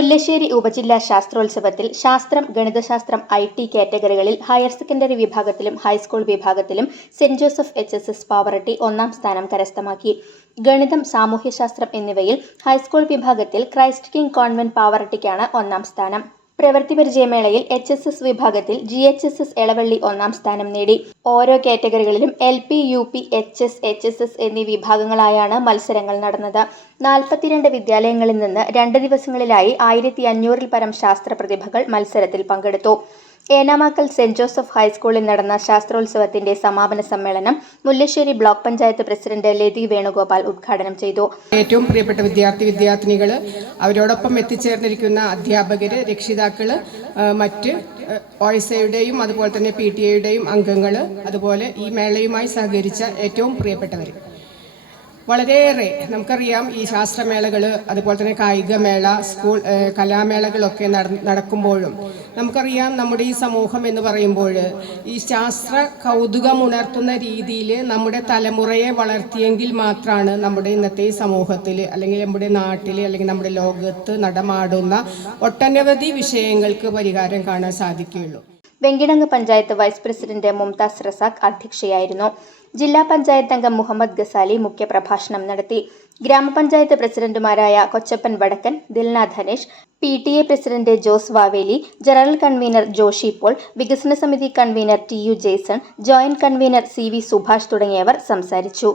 മുല്ലശ്ശേരി ഉപജില്ലാ ശാസ്ത്രോത്സവത്തിൽ ശാസ്ത്രം ഗണിതശാസ്ത്രം ഐ ടി കാറ്റഗറികളിൽ ഹയർ സെക്കൻഡറി വിഭാഗത്തിലും ഹൈസ്കൂൾ വിഭാഗത്തിലും saint Joseph H S S Pavaratty ഒന്നാം സ്ഥാനം കരസ്ഥമാക്കി. ഗണിതം സാമൂഹ്യശാസ്ത്രം എന്നിവയിൽ ഹൈസ്കൂൾ വിഭാഗത്തിൽ ക്രൈസ്റ്റ് കിങ് കോൺവെന്റ് പാവറട്ടിക്കാണ് ഒന്നാം സ്ഥാനം. പ്രവൃത്തി പരിചയമേളയിൽ എച്ച് എസ് എസ് വിഭാഗത്തിൽ G H S S Elavally ഒന്നാം സ്ഥാനം നേടി. ഓരോ കാറ്റഗറികളിലും L P U P H S H S S എന്നീ വിഭാഗങ്ങളായാണ് മത്സരങ്ങൾ നടന്നത്. നാൽപ്പത്തിരണ്ട് വിദ്യാലയങ്ങളിൽ നിന്ന് രണ്ട് ദിവസങ്ങളിലായി ആയിരത്തി അഞ്ഞൂറിൽ പരം ശാസ്ത്ര പ്രതിഭകൾ മത്സരത്തിൽ പങ്കെടുത്തു. ഏനാമാക്കൽ സെന്റ് ജോസഫ് ഹൈസ്കൂളിൽ നടന്ന ശാസ്ത്രോത്സവത്തിന്റെ സമാപന സമ്മേളനം മുല്ലശ്ശേരി ബ്ലോക്ക് പഞ്ചായത്ത് പ്രസിഡന്റ് ലതി വേണുഗോപാൽ ഉദ്ഘാടനം ചെയ്തു. ഏറ്റവും പ്രിയപ്പെട്ട വിദ്യാർത്ഥി വിദ്യാർത്ഥിനികൾ അവരോടൊപ്പം എത്തിച്ചേർന്നിരിക്കുന്ന അധ്യാപകർ രക്ഷിതാക്കൾ മറ്റ് ഒ എസ് എയുടെയും അതുപോലെ തന്നെ പി ടി എയുടെയും അംഗങ്ങൾ അതുപോലെ ഈ മേളയുമായി സഹകരിച്ച ഏറ്റവും പ്രിയപ്പെട്ടവർ വളരെയേറെ നമുക്കറിയാം ഈ ശാസ്ത്രമേളകൾ അതുപോലെ തന്നെ കായികമേള സ്കൂൾ കലാമേളകളൊക്കെ നട- നടക്കുമ്പോഴും. നമുക്കറിയാം നമ്മുടെ ഈ സമൂഹം എന്ന് പറയുമ്പോൾ ഈ ശാസ്ത്ര കൗതുകം ഉണർത്തുന്ന രീതിയിൽ നമ്മുടെ തലമുറയെ വളർത്തിയെങ്കിൽ മാത്രമാണ് നമ്മുടെ ഇന്നത്തെ ഈ സമൂഹത്തിൽ അല്ലെങ്കിൽ നമ്മുടെ നാട്ടിൽ അല്ലെങ്കിൽ നമ്മുടെ ലോകത്ത് നടമാടുന്ന ഒട്ടനവധി വിഷയങ്ങൾക്ക് പരിഹാരം കാണാൻ സാധിക്കുകയുള്ളൂ. വെങ്കിടങ്ങ് പഞ്ചായത്ത് വൈസ് പ്രസിഡന്റ് മുംതാസ് റസാഖ് അധ്യക്ഷയായിരുന്നു. ജില്ലാ പഞ്ചായത്ത് അംഗം മുഹമ്മദ് ഗസാലി മുഖ്യപ്രഭാഷണം നടത്തി. ഗ്രാമപഞ്ചായത്ത് പ്രസിഡന്റുമാരായ Kochappan Vadakkan Dilnath Dhanesh P T A president Jose Vaveli general convener Joshi Paul വികസന സമിതി convener T U Jason joint convener C V Subhash തുടങ്ങിയവർ സംസാരിച്ചു.